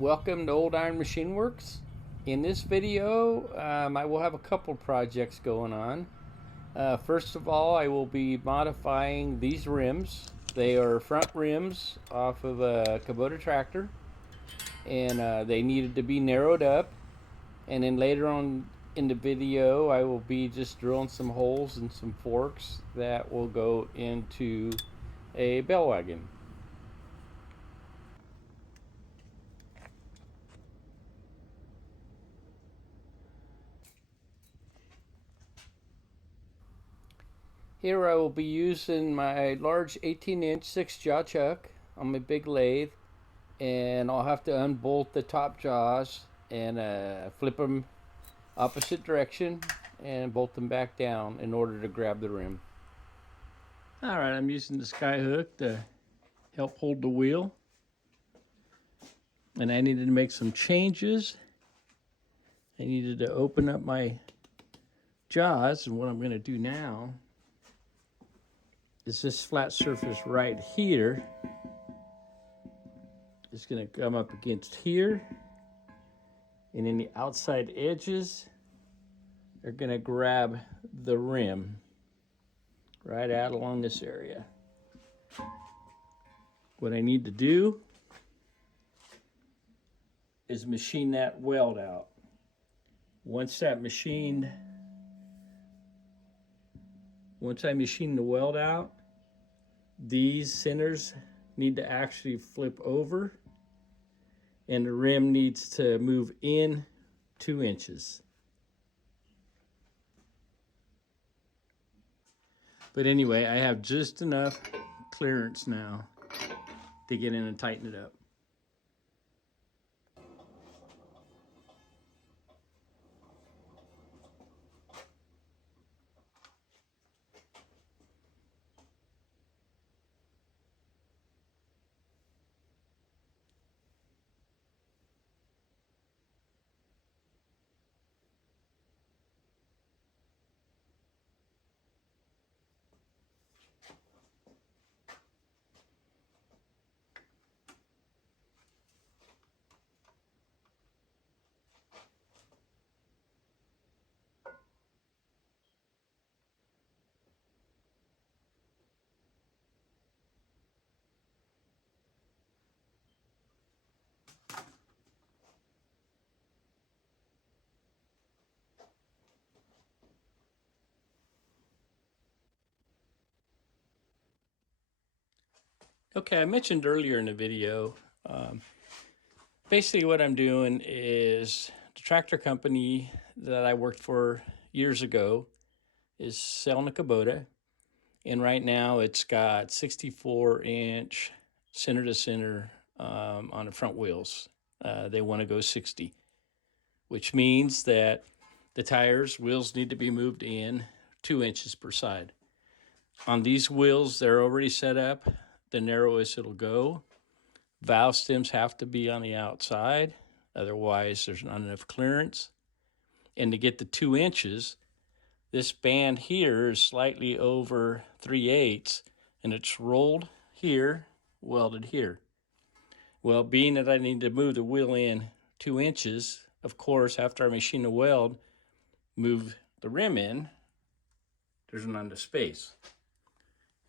Welcome to Old Iron Machine Works. In this video, I will have a couple projects going on. First of all, I will be modifying these rims. They are front rims off of a Kubota tractor, and they needed to be narrowed up. And then later on in the video, I will be just drilling some holes and some forks that will go into a Bale wagon. Here I will be using my large 18-inch 6-jaw chuck on my big lathe, and I'll have to unbolt the top jaws and flip them opposite direction and bolt them back down in order to grab the rim. Alright, I'm using the sky hook to help hold the wheel, and I needed to make some changes. I needed to open up my jaws, and what I'm going to do now is this flat surface right here is going to come up against here, and then the outside edges are going to grab the rim right out along this area. What I need to do is machine that weld out. Once I machine the weld out, these centers need to actually flip over, and the rim needs to move in 2 inches. But anyway, I have just enough clearance now to get in and tighten it up. Okay, I mentioned earlier in the video, basically what I'm doing is the tractor company that I worked for years ago is selling a Kubota, and right now it's got 64-inch center to center on the front wheels. They want to go 60, which means that the wheels need to be moved in 2 inches per side. On these wheels, they're already set up. The narrowest it'll go. Valve stems have to be on the outside, otherwise there's not enough clearance. And to get the 2 inches, this band here is slightly over 3/8, and it's rolled here, welded here. Well, being that I need to move the wheel in 2 inches, of course, after I machine the weld, move the rim in, there's not enough space.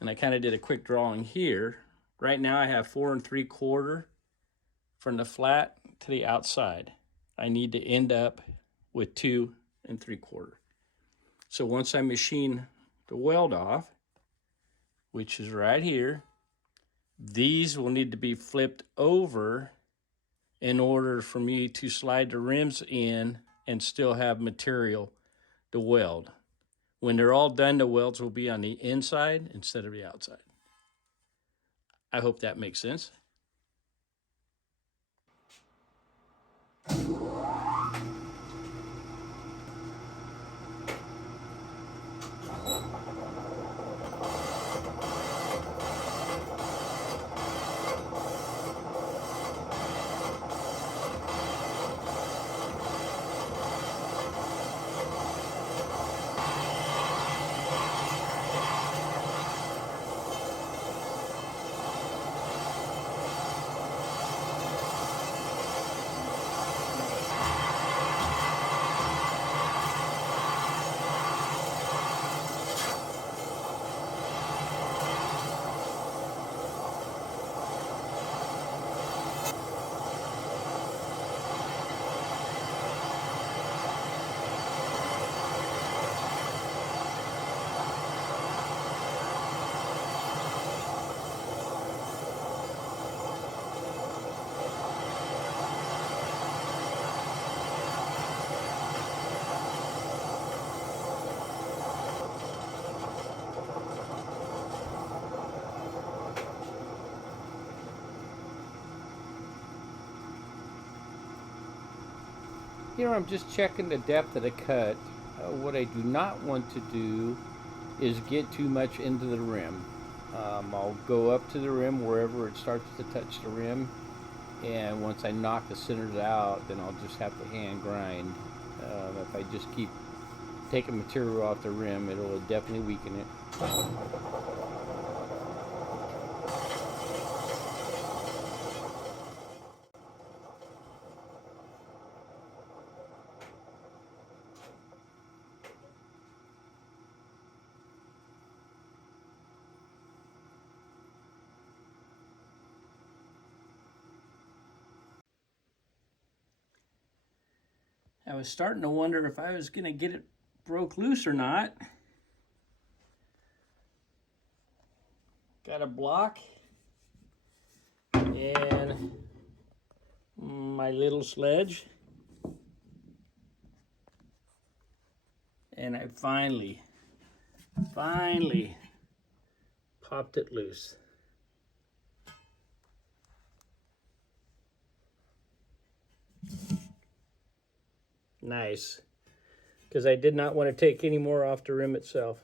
And I kind of did a quick drawing here. Right now I have 4 3/4 from the flat to the outside. I need to end up with 2 3/4. So once I machine the weld off, which is right here, these will need to be flipped over in order for me to slide the rims in and still have material to weld. When they're all done, the welds will be on the inside instead of the outside. I hope that makes sense. Here I'm just checking the depth of the cut. What I do not want to do is get too much into the rim. I'll go up to the rim wherever it starts to touch the rim, and once I knock the centers out, then I'll just have to hand grind. If I just keep taking material off the rim, it'll definitely weaken it. I was starting to wonder if I was going to get it broke loose or not. Got a block and my little sledge. And I finally popped it loose. Nice, because I did not want to take any more off the rim itself.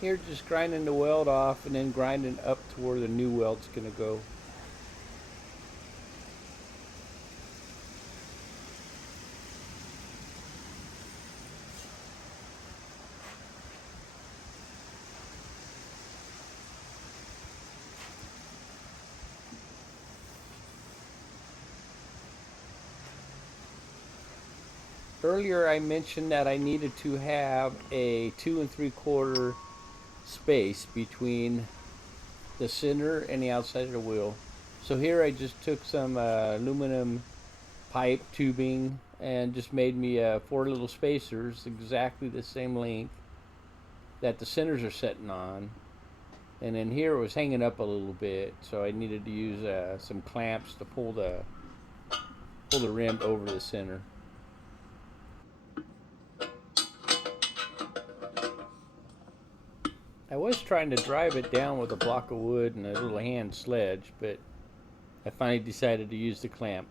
Here just grinding the weld off and then grinding up to where the new weld's going to go. Earlier I mentioned that I needed to have a 2 3/4 space between the center and the outside of the wheel. So here I just took some aluminum pipe tubing and just made me 4 little spacers exactly the same length that the centers are sitting on. And then here it was hanging up a little bit, so I needed to use some clamps to pull the rim over the center. I was trying to drive it down with a block of wood and a little hand sledge, but I finally decided to use the clamp.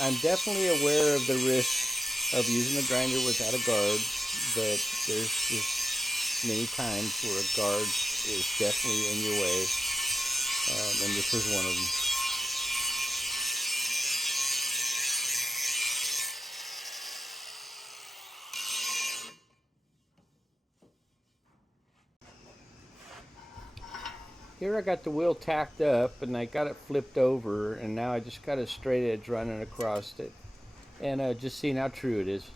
I'm definitely aware of the risk of using a grinder without a guard, but there's just many times where a guard is definitely in your way, and this is one of them. Here I got the wheel tacked up and I got it flipped over, and now I just got a straight edge running across it, and just seeing how true it is.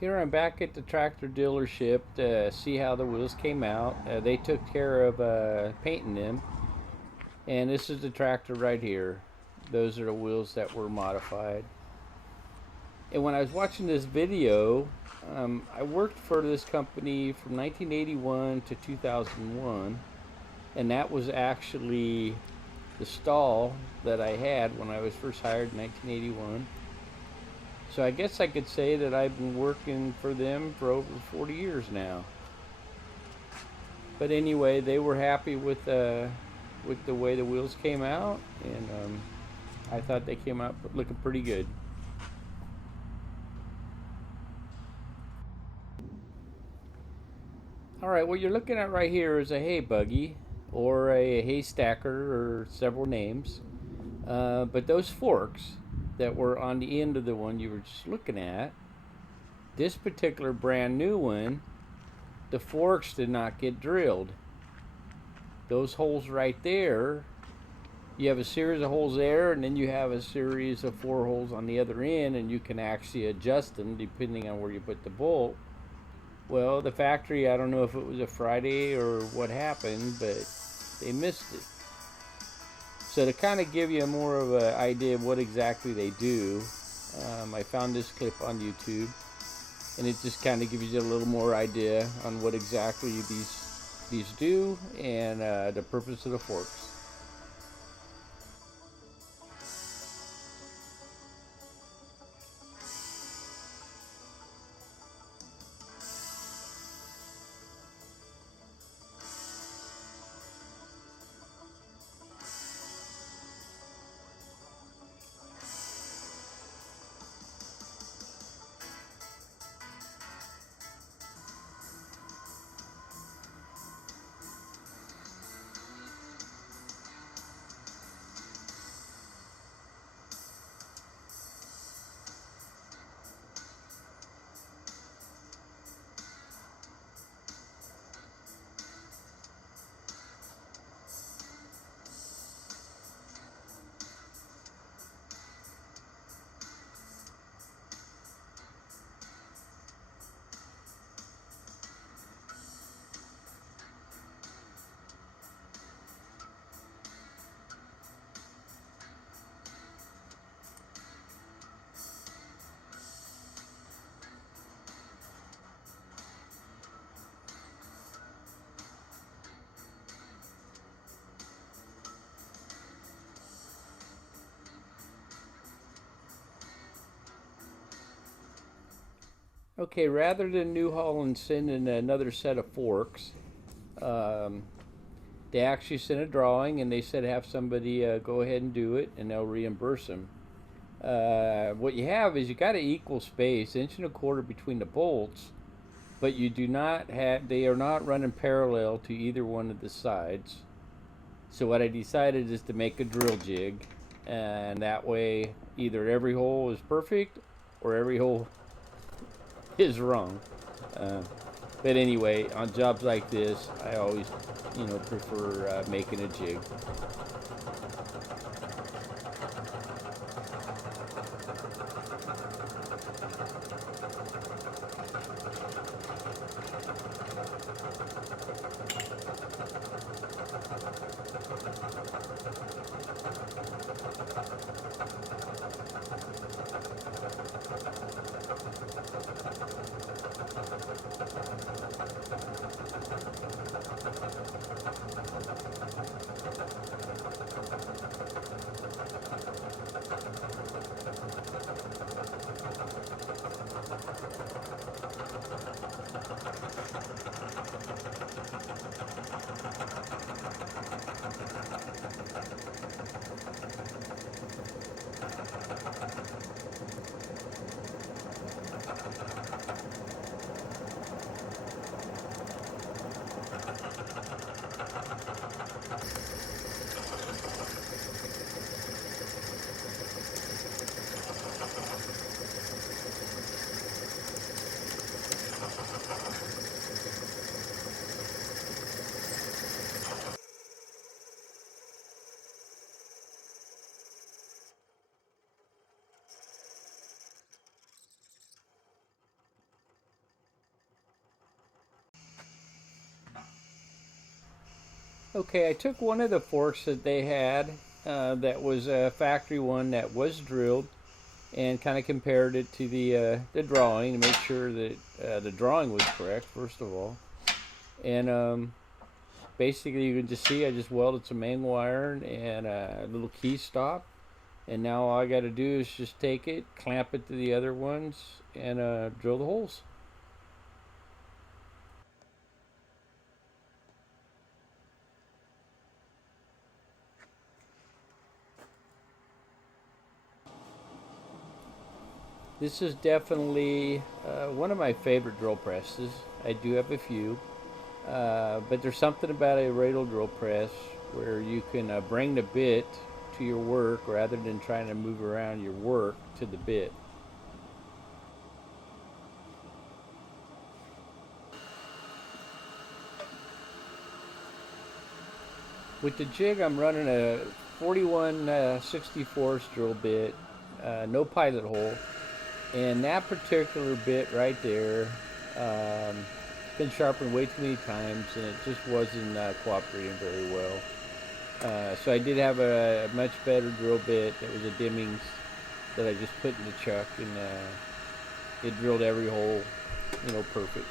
Here I'm back at the tractor dealership to see how the wheels came out. They took care of painting them, and this is the tractor right here. Those are the wheels that were modified. And when I was watching this video, I worked for this company from 1981 to 2001, and that was actually the stall that I had when I was first hired in 1981. So I guess I could say that I've been working for them for over 40 years now. But anyway, they were happy with the way the wheels came out, and I thought they came out looking pretty good. Alright, what you're looking at right here is a hay buggy, or a hay stacker, or several names. But those forks that were on the end of the one you were just looking at, this particular brand new one, the forks did not get drilled. those holes right there, you have a series of holes there, and then you have a series of 4 holes on the other end, and you can actually adjust them depending on where you put the bolt. Well, the factory, I don't know if it was a Friday or what happened, but they missed it. So to kind of give you more of an idea of what exactly they do, I found this clip on YouTube, and it just kind of gives you a little more idea on what exactly these do and the purpose of the forks. Okay, rather than New Holland sending another set of forks, um, they actually sent a drawing and they said have somebody go ahead and do it, and they'll reimburse them. What you have is you got an equal space, 1.25 inches between the bolts, but you do not have, they are not running parallel to either one of the sides. So what I decided is to make a drill jig, and that way either every hole is perfect or every hole is wrong. Uh, but anyway, on jobs like this, I always, prefer making a jig. Okay, I took one of the forks that they had that was a factory one that was drilled, and kind of compared it to the drawing to make sure that the drawing was correct, first of all. And basically, you can just see I just welded some angle iron and a little key stop. And now all I got to do is just take it, clamp it to the other ones, and drill the holes. This is definitely one of my favorite drill presses. I do have a few, but there's something about a radial drill press where you can bring the bit to your work rather than trying to move around your work to the bit. With the jig, I'm running a 41/64 drill bit, no pilot hole, and that particular bit right there, it's been sharpened way too many times, and it just wasn't cooperating very well. So I did have a much better drill bit. It was a Demings that I just put in the chuck, and it drilled every hole, perfect.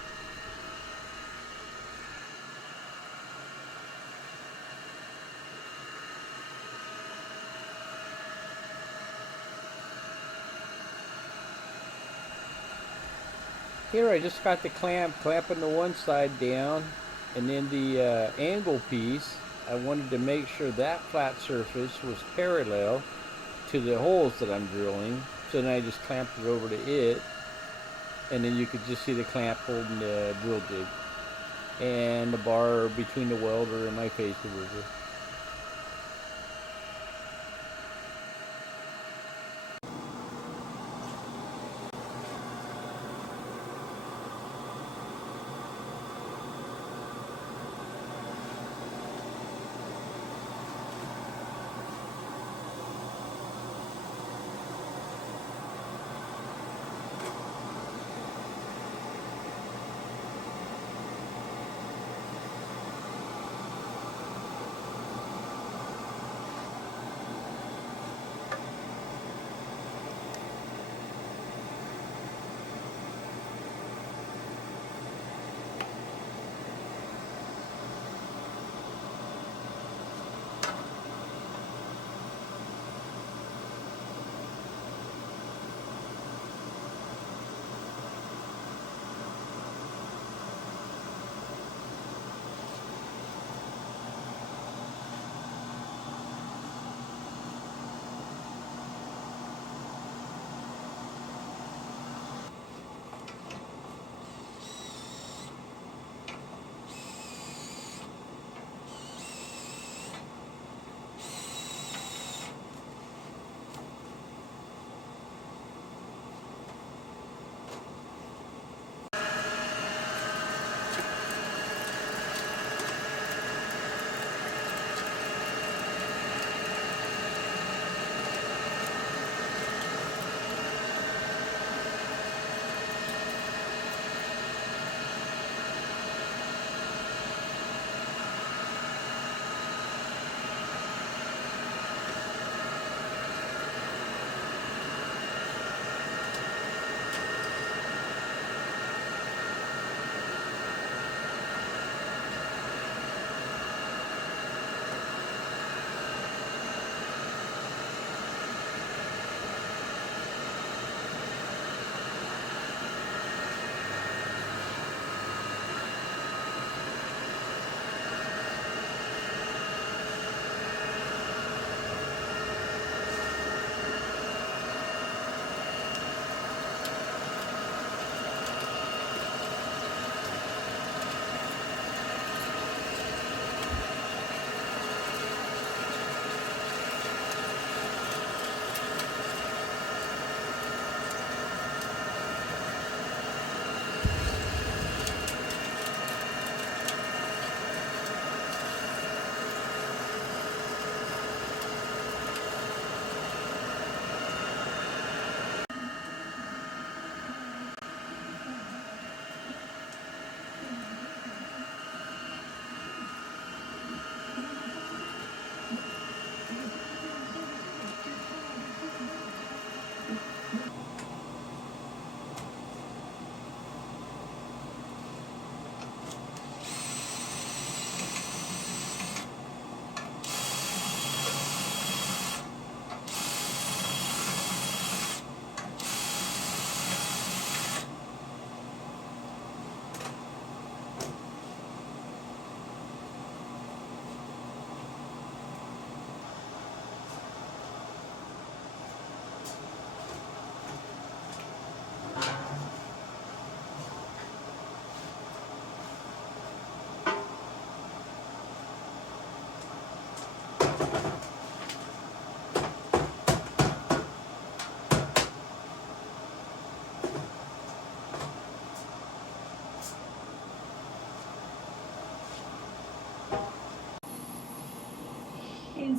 Here I just got the clamping the one side down, and then the angle piece, I wanted to make sure that flat surface was parallel to the holes that I'm drilling. So then I just clamped it over to it, and then you could just see the clamp holding the drill jig and the bar between the welder and my phase diverter.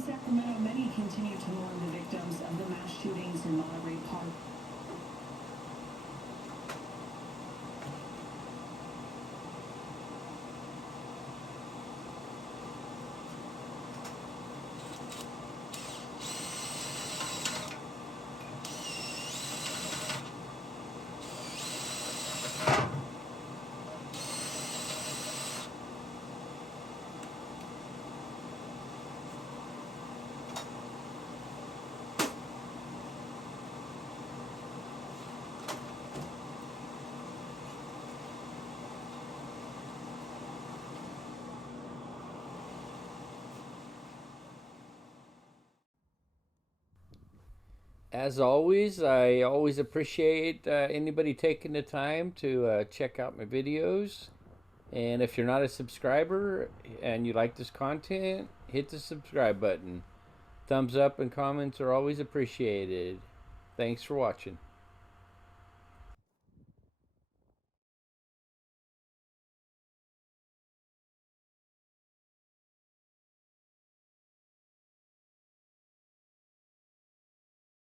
Sacramento, many continue to mourn the victims of the mass shootings in Monterey Park. As always, I always appreciate anybody taking the time to check out my videos. And if you're not a subscriber and you like this content, hit the subscribe button. Thumbs up and comments are always appreciated. Thanks for watching.